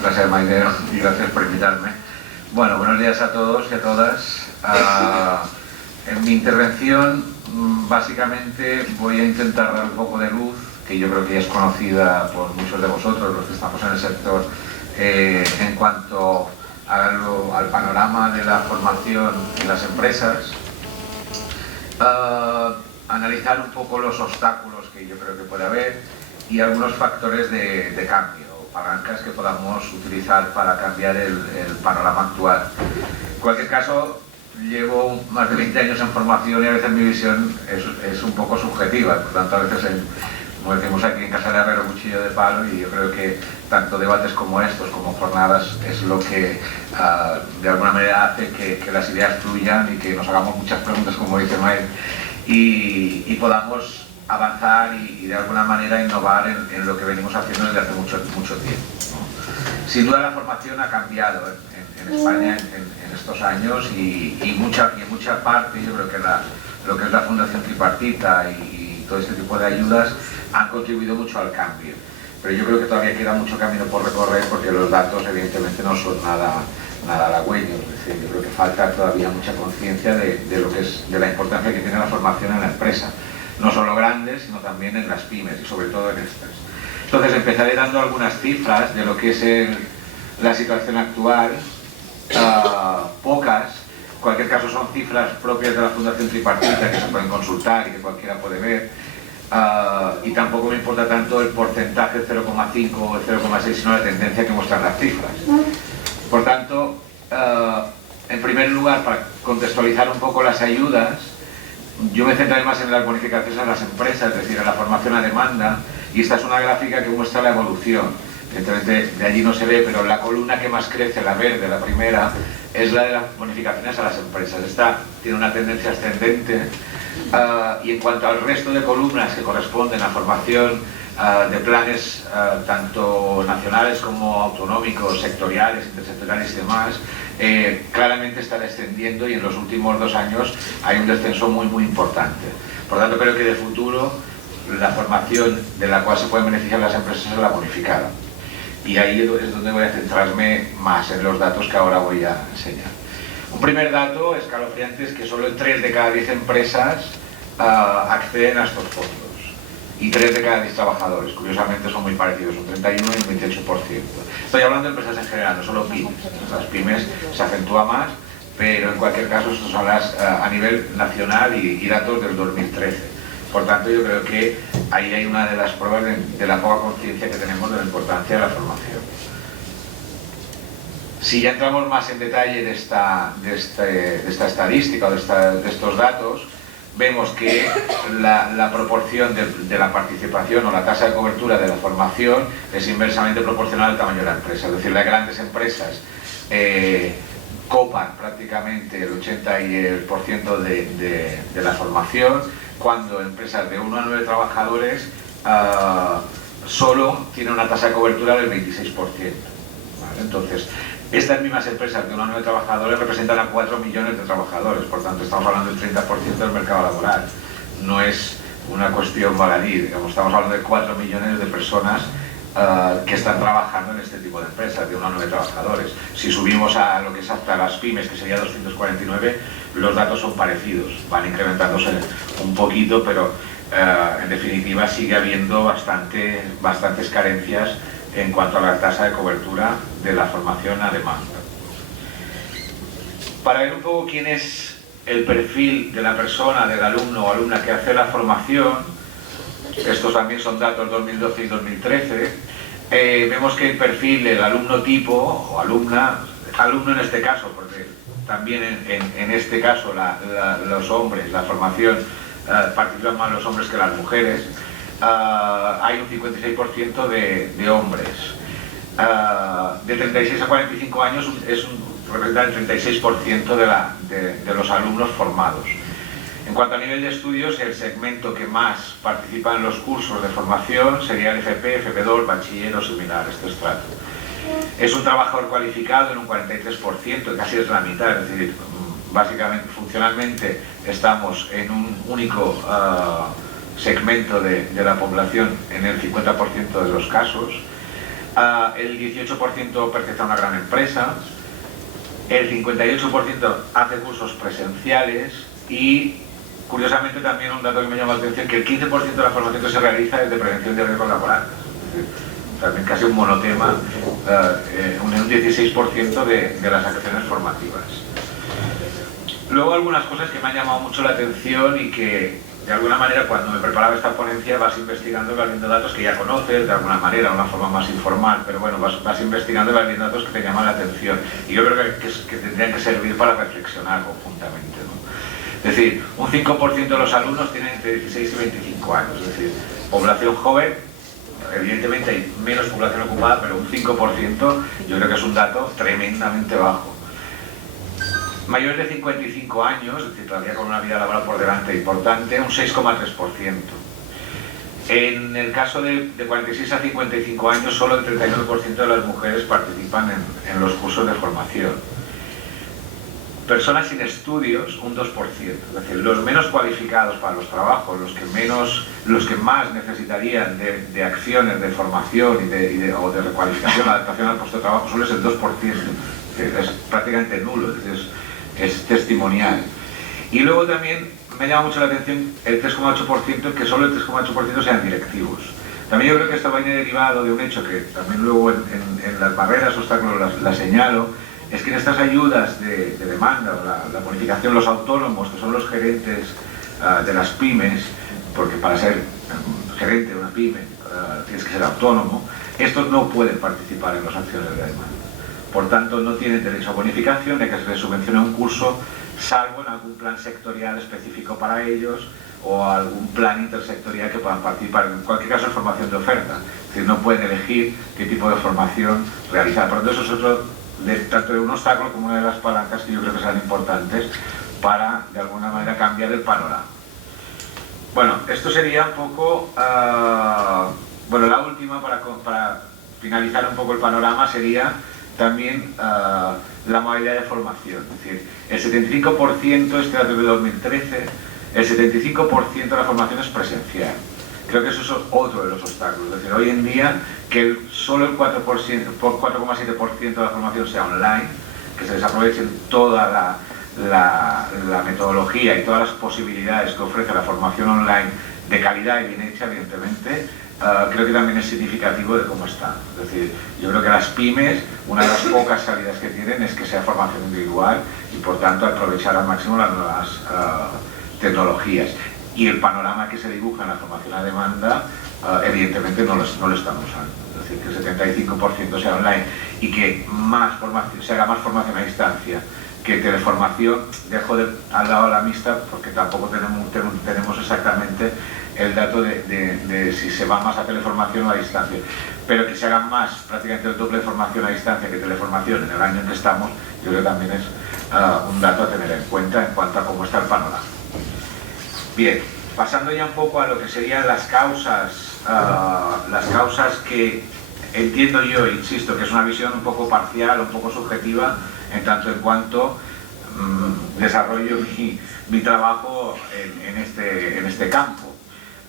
Gracias, Maider, y gracias por invitarme. Bueno, buenos días a todos y a todas. En mi intervención, básicamente, voy a intentar dar un poco de luz, que yo creo que ya es conocida por muchos de vosotros, los que estamos en el sector, en cuanto al panorama de la formación en las empresas. Analizar un poco los obstáculos que yo creo que puede haber y algunos factores de cambio, palancas que podamos utilizar para cambiar el panorama actual. En cualquier caso, llevo más de 20 años en formación y a veces mi visión es un poco subjetiva, por tanto a veces, como decimos aquí en Casa de Herrero, cuchillo de palo, y yo creo que tanto debates como estos, como jornadas, es lo que de alguna manera hace que las ideas fluyan y que nos hagamos muchas preguntas, como dice Mael, y podamos avanzar y de alguna manera innovar en lo que venimos haciendo desde hace mucho tiempo, ¿no? Sin duda la formación ha cambiado en España en estos años y en mucha parte yo creo que lo que es la Fundación Tripartita y todo este tipo de ayudas han contribuido mucho al cambio. Pero yo creo que todavía queda mucho camino por recorrer porque los datos evidentemente no son nada halagüeños. Es decir, yo creo que falta todavía mucha conciencia de la importancia que tiene la formación en la empresa. No solo grandes, sino también en las pymes y sobre todo en estas. Entonces empezaré dando algunas cifras de lo que es la situación actual, pocas, en cualquier caso son cifras propias de la Fundación Tripartita que se pueden consultar y que cualquiera puede ver, y tampoco me importa tanto el porcentaje 0,5 o el 0,6, sino la tendencia que muestran las cifras. Por tanto, en primer lugar, para contextualizar un poco las ayudas, yo me centraré más en las bonificaciones a las empresas, es decir, en la formación a demanda, y esta es una gráfica que muestra la evolución. Entonces, de allí no se ve, pero la columna que más crece, la verde, la primera, es la de las bonificaciones a las empresas. Esta tiene una tendencia ascendente, y en cuanto al resto de columnas que corresponden a formación de planes tanto nacionales como autonómicos, sectoriales, intersectoriales y demás, claramente está descendiendo y en los últimos 2 años hay un descenso muy importante. Por lo tanto, creo que de futuro la formación de la cual se pueden beneficiar las empresas es la bonificada. Y ahí es donde voy a centrarme más en los datos que ahora voy a enseñar. Un primer dato escalofriante es que solo 3 de cada 10 empresas acceden a estos fondos. Y 3 de cada 10 trabajadores, curiosamente son muy parecidos, un 31 y un 28%. Estoy hablando de empresas en general, no solo pymes. Las pymes se acentúa más, pero en cualquier caso estos son a nivel nacional y datos del 2013. Por tanto, yo creo que ahí hay una de las pruebas de la poca conciencia que tenemos de la importancia de la formación. Si ya entramos más en detalle de esta estadística o de estos datos, vemos que la proporción de la participación o la tasa de cobertura de la formación es inversamente proporcional al tamaño de la empresa. Es decir, las grandes empresas copan prácticamente el 80% de la formación, cuando empresas de 1 a 9 trabajadores solo tienen una tasa de cobertura del 26%. ¿Vale? Entonces, estas mismas empresas de 1 a 9 trabajadores representan a 4 millones de trabajadores, por tanto estamos hablando del 30% del mercado laboral. No es una cuestión baladí, digamos, estamos hablando de 4 millones de personas que están trabajando en este tipo de empresas, de 1 a 9 trabajadores. Si subimos a lo que es hasta las pymes, que sería 249, los datos son parecidos, van incrementándose un poquito, pero en definitiva sigue habiendo bastantes carencias en cuanto a la tasa de cobertura de la formación a demanda. Para ver un poco quién es el perfil de la persona, del alumno o alumna que hace la formación, estos también son datos 2012 y 2013, vemos que el perfil del alumno tipo o alumna, alumno en este caso, porque también en este caso los hombres, la formación participan más los hombres que las mujeres, hay un 56% de hombres. De 36 a 45 años representa el 36% de los alumnos formados. En cuanto a nivel de estudios, el segmento que más participa en los cursos de formación sería el FP, FP2, bachiller o similar, este estrato. Es un trabajador cualificado en un 43%, casi es la mitad, es decir, básicamente, funcionalmente, estamos en un único segmento de la población en el 50% de los casos. El 18% pertenece a una gran empresa, el 58% hace cursos presenciales y, curiosamente, también un dato que me llama la atención, que el 15% de la formación que se realiza es de prevención de riesgos laborales. También casi un monotema, un 16% de las acciones formativas. Luego algunas cosas que me han llamado mucho la atención y que de alguna manera cuando me preparaba esta ponencia vas investigando y vas viendo datos que ya conoces de alguna manera, de una forma más informal, pero bueno, vas investigando y vas viendo datos que te llaman la atención y yo creo que tendrían que servir para reflexionar conjuntamente, ¿no? Es decir, un 5% de los alumnos tienen entre 16 y 25 años, es decir, población joven, evidentemente hay menos población ocupada, pero un 5% yo creo que es un dato tremendamente bajo. Mayores de 55 años, es decir, todavía con una vida laboral por delante importante, un 6,3%. En el caso de 46 a 55 años, solo el 39% de las mujeres participan en los cursos de formación. Personas sin estudios, un 2%. Es decir, los menos cualificados para los trabajos, los que más necesitarían de acciones de formación o de recualificación, adaptación al puesto de trabajo, solo es el 2%. Es prácticamente nulo. Es testimonial. Y luego también me llama mucho la atención el 3,8%, que solo el 3,8% sean directivos. También yo creo que esto viene derivado de un hecho que también luego en las barreras, obstáculos las señalo, es que en estas ayudas de demanda, o la bonificación, los autónomos, que son los gerentes de las pymes, porque para ser gerente de una pyme tienes que ser autónomo, estos no pueden participar en las acciones de demanda. Por tanto, no tienen derecho a bonificación de que se les subvencione un curso, salvo en algún plan sectorial específico para ellos o algún plan intersectorial que puedan participar. En cualquier caso, es formación de oferta. Es decir, no pueden elegir qué tipo de formación realizar. Por lo tanto, eso es otro, tanto de un obstáculo como una de las palancas que yo creo que serán importantes para, de alguna manera, cambiar el panorama. Bueno, esto sería un poco... bueno, la última, para finalizar un poco el panorama, sería también la modalidad de formación. Es decir, el 75%, este dato de 2013, el 75% de la formación es presencial. Creo que eso es otro de los obstáculos. Es decir, hoy en día, que solo el 4,7% de la formación sea online, que se desaprovechen toda la metodología y todas las posibilidades que ofrece la formación online de calidad y bien hecha, evidentemente, creo que también es significativo de cómo está. Es decir, yo creo que las pymes, una de las pocas salidas que tienen es que sea formación individual y por tanto aprovechar al máximo las nuevas tecnologías. Y el panorama que se dibuja en la formación a demanda, evidentemente no lo estamos usando. Es decir, que el 75% sea online y que se haga más formación a distancia que teleformación. Dejo al lado la mixta porque tampoco tenemos exactamente el dato de si se va más a teleformación o a distancia, pero que se haga más, prácticamente el doble de formación a distancia que teleformación en el año en que estamos, yo creo que también es un dato a tener en cuenta en cuanto a cómo está el panorama. Bien, pasando ya un poco a lo que serían las causas que entiendo yo, insisto, que es una visión un poco parcial, un poco subjetiva, en tanto en cuanto desarrollo mi trabajo en este campo.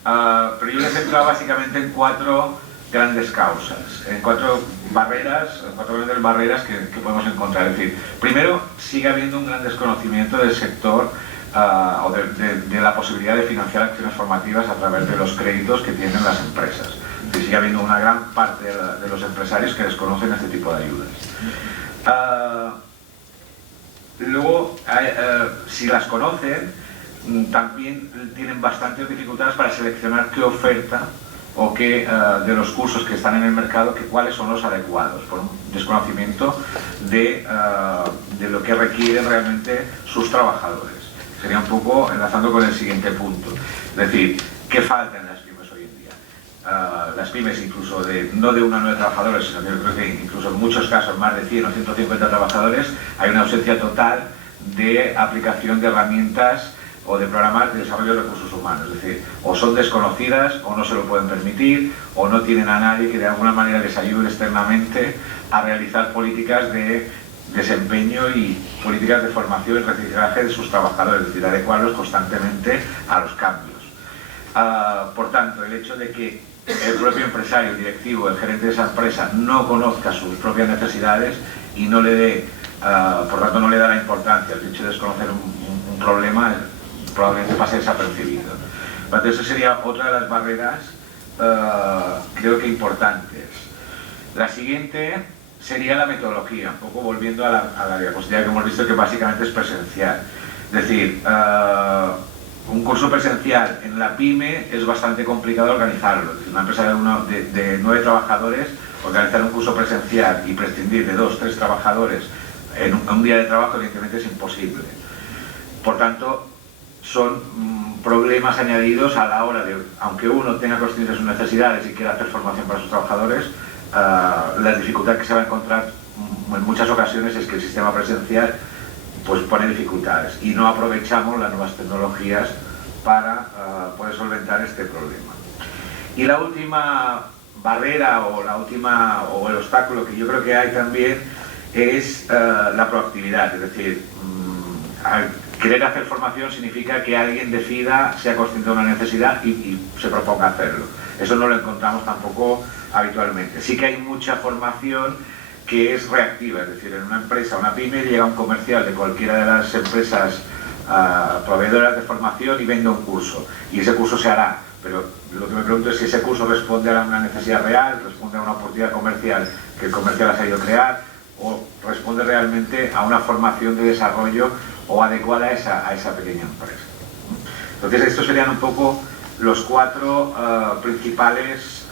Pero yo me he centrado básicamente en 4 grandes causas, en 4 grandes barreras que podemos encontrar. Es decir, primero, sigue habiendo un gran desconocimiento del sector o de la posibilidad de financiar acciones formativas a través de los créditos que tienen las empresas. Es decir, sigue habiendo una gran parte de los empresarios que desconocen este tipo de ayudas. Luego, si las conocen, también tienen bastantes dificultades para seleccionar qué oferta o qué de los cursos que están en el mercado, cuáles son los adecuados, por un desconocimiento de lo que requieren realmente sus trabajadores. Sería un poco enlazando con el siguiente punto. Es decir, ¿qué falta en las pymes hoy en día? Las pymes, incluso no de 1 a 9 trabajadores, sino que yo creo que incluso en muchos casos más de 100 o 150 trabajadores, hay una ausencia total de aplicación de herramientas o de programas de desarrollo de recursos humanos. Es decir, o son desconocidas o no se lo pueden permitir, o no tienen a nadie que de alguna manera les ayude externamente a realizar políticas de desempeño y políticas de formación y reciclaje de sus trabajadores, es decir, adecuarlos constantemente a los cambios. Por tanto, el hecho de que el propio empresario, el directivo, el gerente de esa empresa no conozca sus propias necesidades y no le dé, por tanto no le da la importancia. El hecho de desconocer un problema probablemente pase desapercibido. Entonces esa sería otra de las barreras, creo que importantes. La siguiente sería la metodología, un poco volviendo a la diapositiva que hemos visto, que básicamente es presencial. Es decir, un curso presencial en la PYME es bastante complicado organizarlo. Es decir, una empresa de 9 trabajadores, organizar un curso presencial y prescindir de 2 o 3 trabajadores en un día de trabajo, evidentemente es imposible. Por tanto, son problemas añadidos a la hora de, aunque uno tenga consciencia de sus necesidades y quiera hacer formación para sus trabajadores, la dificultad que se va a encontrar en muchas ocasiones es que el sistema presencial pues pone dificultades y no aprovechamos las nuevas tecnologías para poder solventar este problema. Y la última barrera o el obstáculo que yo creo que hay también es la proactividad, es decir, querer hacer formación significa que alguien decida, sea consciente de una necesidad y se proponga hacerlo. Eso no lo encontramos tampoco habitualmente. Sí que hay mucha formación que es reactiva, es decir, en una empresa, una PYME, llega un comercial de cualquiera de las empresas proveedoras de formación y vende un curso, y ese curso se hará, pero lo que me pregunto es si ese curso responde a una necesidad real, responde a una oportunidad comercial que el comercial ha sabido crear, o responde realmente a una formación de desarrollo o adecuada a esa pequeña empresa. Entonces estos serían un poco los 4 principales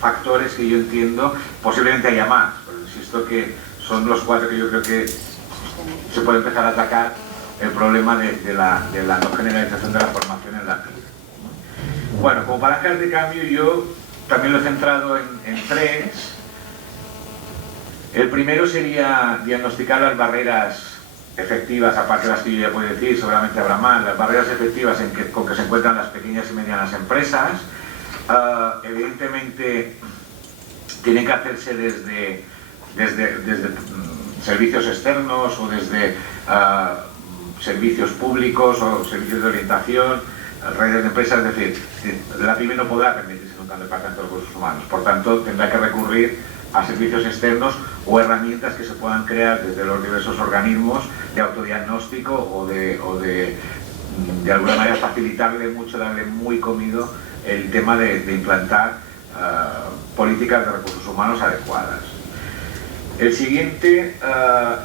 factores que yo entiendo. Posiblemente haya más, pero insisto que son los 4 que yo creo que se puede empezar a atacar el problema de la no generalización de la formación en la PYME. Bueno, como palancas de cambio yo también lo he centrado en 3. El primero sería diagnosticar las barreras efectivas, aparte de las que yo ya puedo decir, seguramente habrá más, las barreras efectivas con que se encuentran las pequeñas y medianas empresas. Evidentemente tienen que hacerse desde servicios externos o desde servicios públicos o servicios de orientación, redes de empresas, es decir, la PYME no podrá permitirse nunca un departamento de recursos humanos, por tanto tendrá que recurrir a servicios externos o herramientas que se puedan crear desde los diversos organismos de autodiagnóstico o de alguna manera facilitarle mucho, darle muy comido el tema de implantar políticas de recursos humanos adecuadas. El siguiente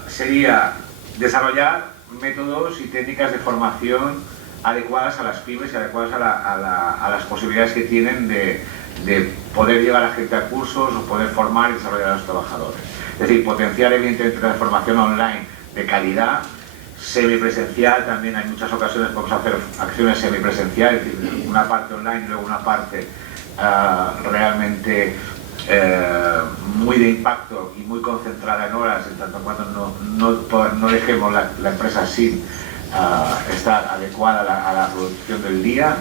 sería desarrollar métodos y técnicas de formación adecuadas a las pymes y adecuadas a las posibilidades que tienen de poder llevar a gente a cursos o poder formar y desarrollar a los trabajadores. Es decir, potenciar evidentemente la formación online de calidad, semipresencial, también hay muchas ocasiones podemos hacer acciones semipresenciales, es decir, una parte online y luego una parte realmente muy de impacto y muy concentrada en horas, en tanto en cuanto no dejemos la empresa sin estar adecuada a la producción del día.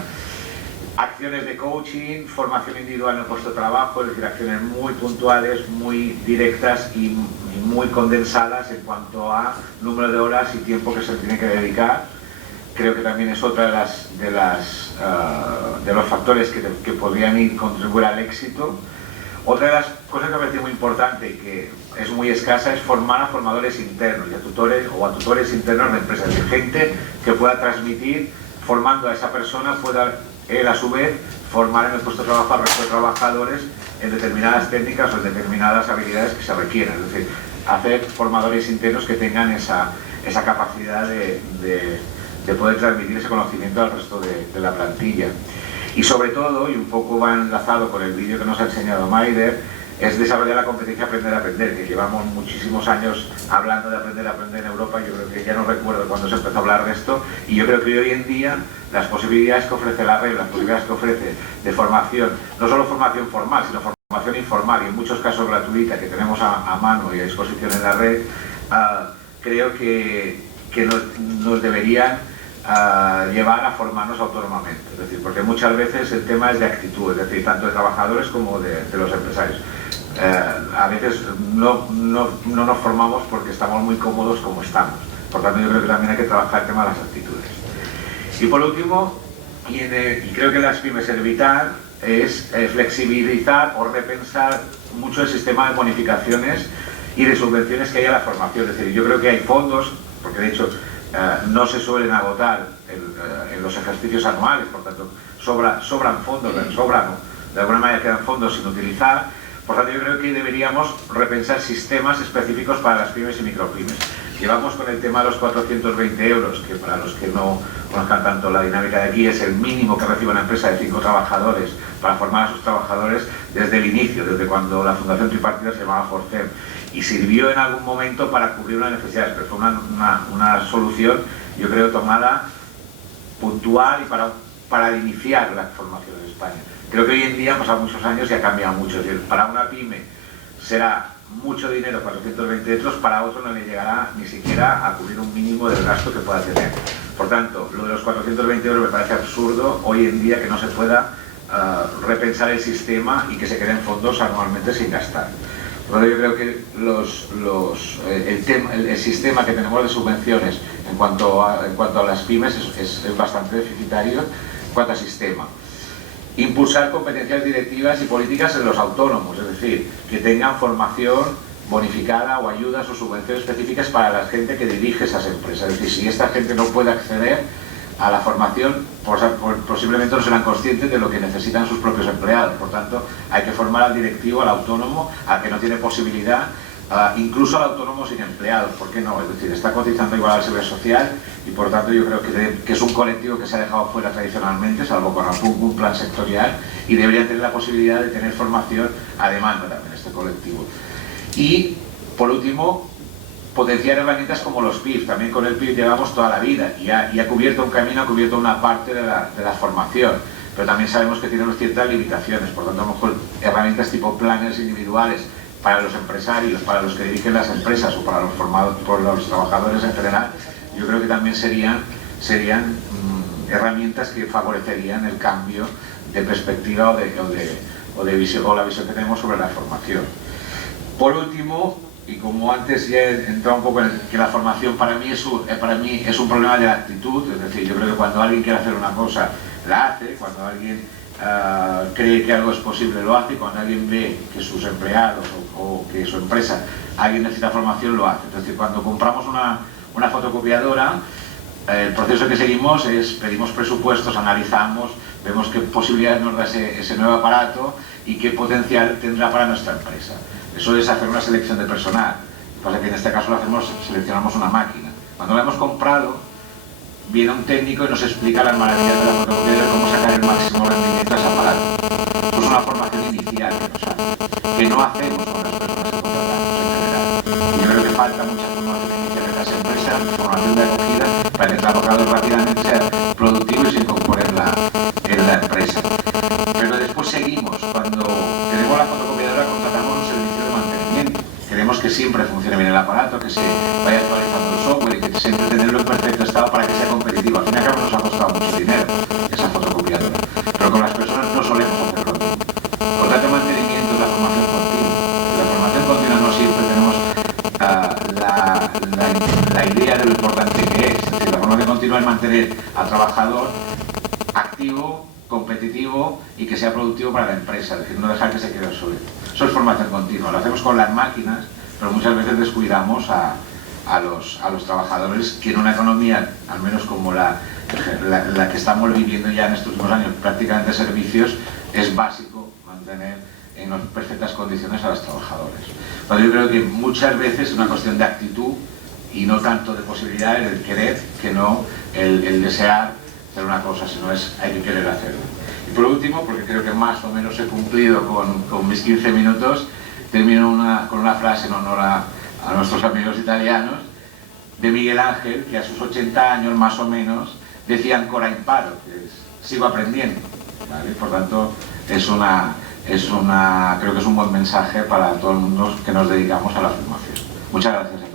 Acciones de coaching, formación individual en el puesto de trabajo, es decir, acciones muy puntuales, muy directas y muy condensadas en cuanto a número de horas y tiempo que se tiene que dedicar. Creo que también es otra de los factores que podrían contribuir al éxito. Otra de las cosas que me parece muy importante y que es muy escasa es formar a formadores internos y a tutores internos de empresas, de gente que pueda transmitir, formando a esa persona, pueda él a su vez formar en el puesto de trabajo al resto de trabajadores en determinadas técnicas o en determinadas habilidades que se requieran. Es decir, hacer formadores internos que tengan esa capacidad de poder transmitir ese conocimiento al resto de la plantilla. Y sobre todo, y un poco va enlazado con el vídeo que nos ha enseñado Maider, es desarrollar la competencia aprender-aprender, que llevamos muchísimos años hablando de aprender en Europa. Yo creo que ya no recuerdo cuándo se empezó a hablar de esto, y yo creo que hoy en día las posibilidades que ofrece la red, las posibilidades que ofrece de formación, no solo formación formal, sino formación informal y en muchos casos gratuita que tenemos a mano y a disposición en la red, creo que nos deberían llevar a formarnos autónomamente. Es decir, porque muchas veces el tema es de actitud, es decir, tanto de trabajadores como de los empresarios. A veces no nos formamos porque estamos muy cómodos como estamos. Por tanto, yo creo que también hay que trabajar el tema de las actitudes. Y por último, y creo que las pymes, el evitar es flexibilizar o repensar mucho el sistema de bonificaciones y de subvenciones que hay a la formación. Es decir, yo creo que hay fondos, porque de hecho no se suelen agotar en los ejercicios anuales, por tanto sobran fondos, de alguna manera quedan fondos sin utilizar. Por tanto, yo creo que deberíamos repensar sistemas específicos para las pymes y micropymes. Llevamos con el tema de los 420 euros, que para los que no conozcan tanto la dinámica de aquí, es el mínimo que recibe una empresa de 5 trabajadores para formar a sus trabajadores desde el inicio, desde cuando la Fundación Tripartita se llamaba Forcem, y sirvió en algún momento para cubrir unas necesidades, pero fue una solución, yo creo, tomada puntual y para iniciar la formación en España. Creo que hoy en día, pasado muchos años, y ha cambiado mucho. Es decir, para una pyme será mucho dinero, 420 euros, para otro no le llegará ni siquiera a cubrir un mínimo del gasto que pueda tener. Por tanto, lo de los 420 euros me parece absurdo hoy en día, que no se pueda repensar el sistema y que se queden fondos anualmente sin gastar. Por tanto, yo creo que el sistema que tenemos de subvenciones en cuanto a las pymes es bastante deficitario en cuanto a sistema. Impulsar competencias directivas y políticas en los autónomos, es decir, que tengan formación bonificada o ayudas o subvenciones específicas para la gente que dirige esas empresas. Es decir, si esta gente no puede acceder a la formación, posiblemente no serán conscientes de lo que necesitan sus propios empleados. Por tanto, hay que formar al directivo, al autónomo, al que no tiene posibilidad, incluso al autónomo sin empleados, ¿por qué no? Es decir, está cotizando igual al Seguridad Social y por tanto yo creo que es un colectivo que se ha dejado fuera tradicionalmente, salvo con algún plan sectorial, y debería tener la posibilidad de tener formación a demanda también este colectivo. Y, por último, potenciar herramientas como los PIF. También con el PIF llevamos toda la vida y ha cubierto un camino, ha cubierto una parte de la formación, pero también sabemos que tiene ciertas limitaciones. Por tanto, a lo mejor herramientas tipo planes individuales para los empresarios, para los que dirigen las empresas o para los trabajadores en general, yo creo que también serían herramientas que favorecerían el cambio de perspectiva o la visión que tenemos sobre la formación. Por último, y como antes ya he entrado un poco en que la formación para mí es un problema de actitud, es decir, yo creo que cuando alguien quiere hacer una cosa, la hace, cuando alguien cree que algo es posible, lo hace, y cuando alguien ve que sus empleados o que su empresa, alguien necesita formación, lo hace. Es decir, cuando compramos una fotocopiadora, el proceso que seguimos es pedimos presupuestos, analizamos, vemos qué posibilidades nos da ese nuevo aparato y qué potencial tendrá para nuestra empresa. Eso es hacer una selección de personal. Lo que pasa es que en este caso seleccionamos una máquina. Cuando la hemos comprado, viene un técnico y nos explica las maravillas de la fotocopiadora y cómo sacar el máximo rendimiento a ese aparato. Eso es una formación inicial que no hacemos con las personas que contratamos en general. Y yo creo que falta mucha formación inicial en las empresas, formación de acogida, para que el trabajador rápidamente sea productivo y se incorpore en la empresa. Pero después seguimos. Cuando tenemos la fotocopiadora, contratamos un servicio de mantenimiento. Queremos que siempre funcione bien el aparato, que se vaya actualizando el software y que siempre tenerlo en perfecto estado para que sea competitivo. Al fin y al cabo nos ha costado mucho dinero esa fotocopiadora, pero con las personas no solemos hacerlo bien. Por tanto, el mantenimiento es la formación continua. En la formación continua no siempre tenemos la idea de lo importante que es. Es decir, la formación continua es mantener al trabajador activo, competitivo y que sea productivo para la empresa, es decir, no dejar que se quede obsoleto. Eso es formación continua, lo hacemos con las máquinas, pero muchas veces descuidamos a los trabajadores, que en una economía, al menos como la que estamos viviendo ya en estos últimos años, prácticamente servicios, es básico mantener en perfectas condiciones a los trabajadores. Pero yo creo que muchas veces es una cuestión de actitud y no tanto de posibilidades, el querer, que no el desear hacer una cosa, sino hay que querer hacerlo. Y por último, porque creo que más o menos he cumplido con mis 15 minutos, termino con una frase en honor a nuestros amigos italianos, de Miguel Ángel, que a sus 80 años más o menos decía ancora imparo, que es sigo aprendiendo, ¿vale? Por tanto, creo que es un buen mensaje para todo el mundo que nos dedicamos a la formación. Muchas gracias.